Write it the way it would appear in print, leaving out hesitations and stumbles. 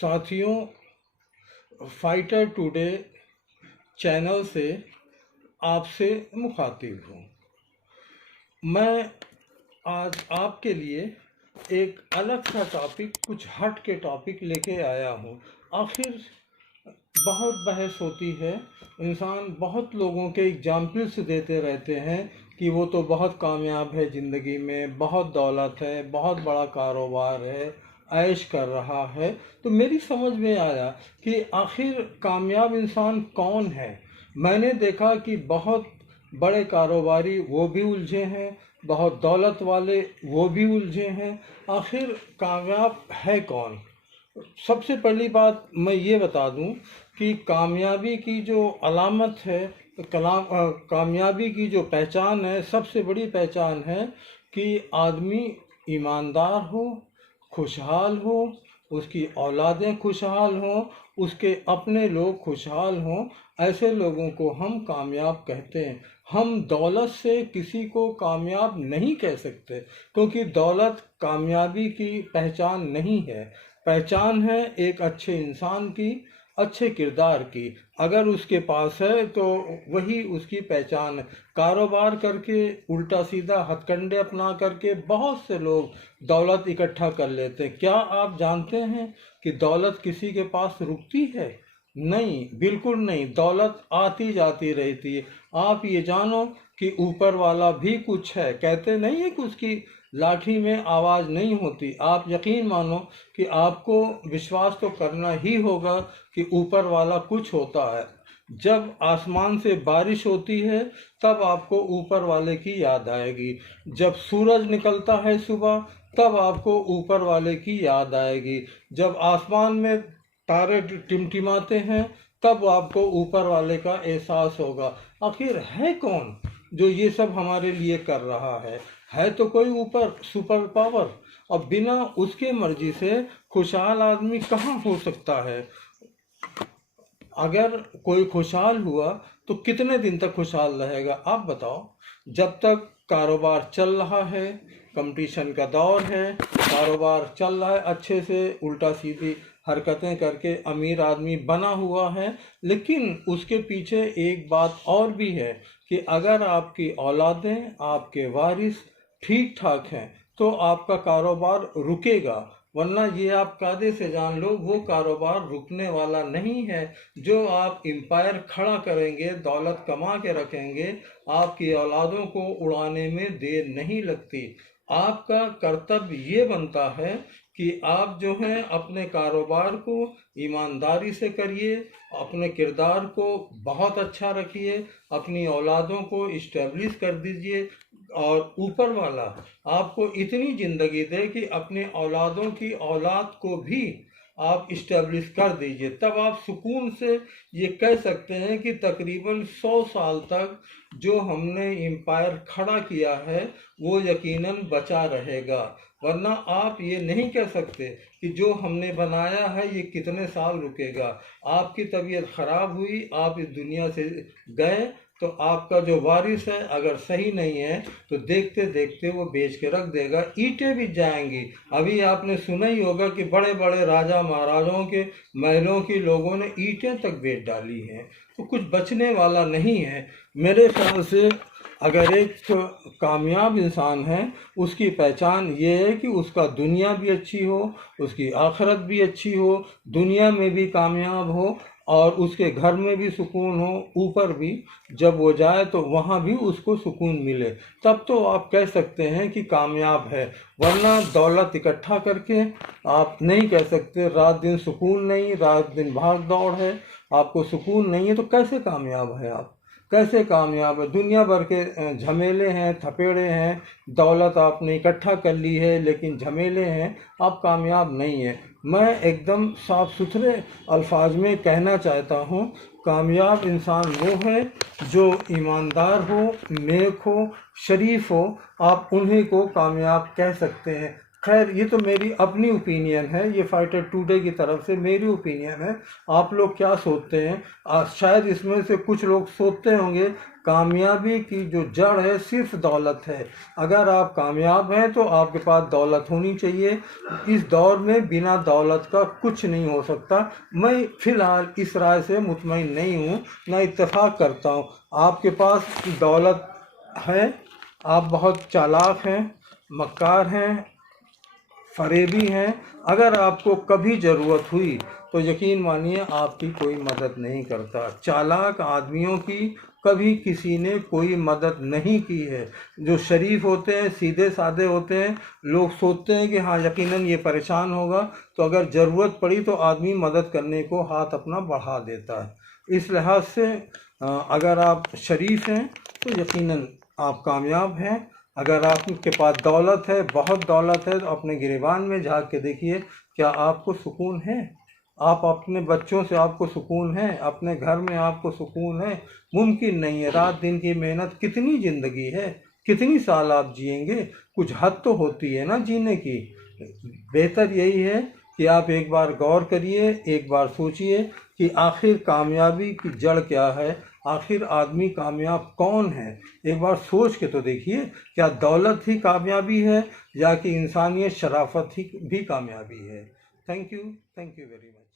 साथियों, fighter today channel से आपसे मुखातिब हूँ। मैं आज आपके लिए एक अलग सा टॉपिक, कुछ हट के टॉपिक लेके आया हूँ। आखिर बहुत बहस होती है, इंसान बहुत लोगों के एग्जाम्पल्स देते रहते हैं कि वो तो बहुत कामयाब है ज़िंदगी में, बहुत दौलत है, बहुत बड़ा कारोबार है, ऐश कर रहा है। तो मेरी समझ में आया कि आखिर कामयाब इंसान कौन है। मैंने देखा कि बहुत बड़े कारोबारी वो भी उलझे हैं, बहुत दौलत वाले वो भी उलझे हैं। आखिर कामयाब है कौन? सबसे पहली बात मैं ये बता दूं कि कामयाबी की जो अलामत है, कामयाबी की जो पहचान है, सबसे बड़ी पहचान है कि आदमी ईमानदार हो, खुशहाल हो, उसकी औलादें खुशहाल हों, उसके अपने लोग खुशहाल हों। ऐसे लोगों को हम कामयाब कहते हैं। हम दौलत से किसी को कामयाब नहीं कह सकते, क्योंकि दौलत कामयाबी की पहचान नहीं है। पहचान है एक अच्छे इंसान की, अच्छे किरदार की। अगर उसके पास है तो वही उसकी पहचान है। कारोबार करके, उल्टा सीधा हथकंडे अपना करके बहुत से लोग दौलत इकट्ठा कर लेते हैं। क्या आप जानते हैं कि दौलत किसी के पास रुकती है? नहीं, बिल्कुल नहीं। दौलत आती जाती रहती है। आप ये जानो कि ऊपर वाला भी कुछ है। कहते नहीं है कि उसकी लाठी में आवाज़ नहीं होती। आप यकीन मानो कि आपको विश्वास तो करना ही होगा कि ऊपर वाला कुछ होता है। जब आसमान से बारिश होती है तब आपको ऊपर वाले की याद आएगी। जब सूरज निकलता है सुबह तब आपको ऊपर वाले की याद आएगी। जब आसमान में तारे टिमटिमाते हैं तब आपको ऊपर वाले का एहसास होगा। आखिर है कौन जो ये सब हमारे लिए कर रहा है? है तो कोई ऊपर सुपर पावर, और बिना उसके मर्जी से खुशहाल आदमी कहाँ हो सकता है? अगर कोई खुशहाल हुआ तो कितने दिन तक खुशहाल रहेगा, आप बताओ? जब तक कारोबार चल रहा है, कंपटीशन का दौर है, कारोबार चल रहा है अच्छे से, उल्टा सीधी हरकतें करके अमीर आदमी बना हुआ है। लेकिन उसके पीछे एक बात और भी है कि अगर आपकी औलादें, आपके वारिस ठीक ठाक हैं तो आपका कारोबार रुकेगा। वरना ये आप कायदे से जान लो, वो कारोबार रुकने वाला नहीं है। जो आप एम्पायर खड़ा करेंगे, दौलत कमा के रखेंगे, आपकी औलादों को उड़ाने में देर नहीं लगती। आपका कर्तव्य ये बनता है कि आप जो हैं अपने कारोबार को ईमानदारी से करिए, अपने किरदार को बहुत अच्छा रखिए, अपनी औलादों को इस्टेब्लिश कर दीजिए, और ऊपर वाला आपको इतनी ज़िंदगी दे कि अपने औलादों की औलाद को भी आप इस्टेब्लिश कर दीजिए। तब आप सुकून से ये कह सकते हैं कि तकरीबन 100 साल तक जो हमने एम्पायर खड़ा किया है वो यकीनन बचा रहेगा। वरना आप ये नहीं कह सकते कि जो हमने बनाया है ये कितने साल रुकेगा। आपकी तबीयत ख़राब हुई, आप इस दुनिया से गए, तो आपका जो वारिस है अगर सही नहीं है तो देखते देखते वो बेच के रख देगा। ईंटें भी जाएंगी। अभी आपने सुना ही होगा कि बड़े बड़े राजा महाराजाओं के महलों की लोगों ने ईंटें तक बेच डाली हैं। तो कुछ बचने वाला नहीं है। मेरे ख्याल से अगर एक कामयाब इंसान है, उसकी पहचान ये है कि उसका दुनिया भी अच्छी हो, उसकी आखिरत भी अच्छी हो, दुनिया में भी कामयाब हो और उसके घर में भी सुकून हो, ऊपर भी जब वो जाए तो वहाँ भी उसको सुकून मिले। तब तो आप कह सकते हैं कि कामयाब है। वरना दौलत इकट्ठा करके आप नहीं कह सकते। रात दिन सुकून नहीं, रात दिन भाग दौड़ है, आपको सुकून नहीं है, तो कैसे कामयाब है आप? कैसे कामयाब है? दुनिया भर के झमेले हैं, थपेड़े हैं, दौलत आपने इकट्ठा कर ली है लेकिन झमेले हैं, आप कामयाब नहीं हैं। मैं एकदम साफ सुथरे अल्फाज में कहना चाहता हूँ, कामयाब इंसान वो है जो ईमानदार हो, नेक हो, शरीफ हो। आप उन्हीं को कामयाब कह सकते हैं। खैर ये तो मेरी अपनी ओपिनियन है, ये फाइटर टुडे की तरफ से मेरी ओपिनियन है। आप लोग क्या सोचते हैं? शायद इसमें से कुछ लोग सोचते होंगे कामयाबी की जो जड़ है सिर्फ दौलत है। अगर आप कामयाब हैं तो आपके पास दौलत होनी चाहिए। इस दौर में बिना दौलत का कुछ नहीं हो सकता। मैं फ़िलहाल इस राय से मुतमईन नहीं हूँ, ना इत्तेफाक करता हूँ। आपके पास दौलत है, आप बहुत चालाक हैं, मक्कार हैं, फरेबी हैं। अगर आपको कभी ज़रूरत हुई तो यकीन मानिए आपकी कोई मदद नहीं करता। चालाक आदमियों की कभी किसी ने कोई मदद नहीं की है। जो शरीफ होते हैं, सीधे साधे होते हैं, लोग सोचते हैं कि हाँ यकीनन ये परेशान होगा, तो अगर ज़रूरत पड़ी तो आदमी मदद करने को हाथ अपना बढ़ा देता है। इस लिहाज से अगर आप शरीफ हैं तो यकीनन आप कामयाब हैं। अगर आपके पास दौलत है, बहुत दौलत है, तो अपने गिरेबान में झांक के देखिए, क्या आपको सुकून है? आप अपने बच्चों से आपको सुकून है? अपने घर में आपको सुकून है? मुमकिन नहीं है। रात दिन की मेहनत, कितनी ज़िंदगी है, कितनी साल आप जिएंगे? कुछ हद तो होती है ना जीने की। बेहतर यही है कि आप एक बार गौर करिए, एक बार सोचिए कि आखिर कामयाबी की जड़ क्या है, आखिर आदमी कामयाब कौन है। एक बार सोच के तो देखिए, क्या दौलत ही कामयाबी है या कि इंसानियत, शराफत ही भी कामयाबी है। Thank you very much.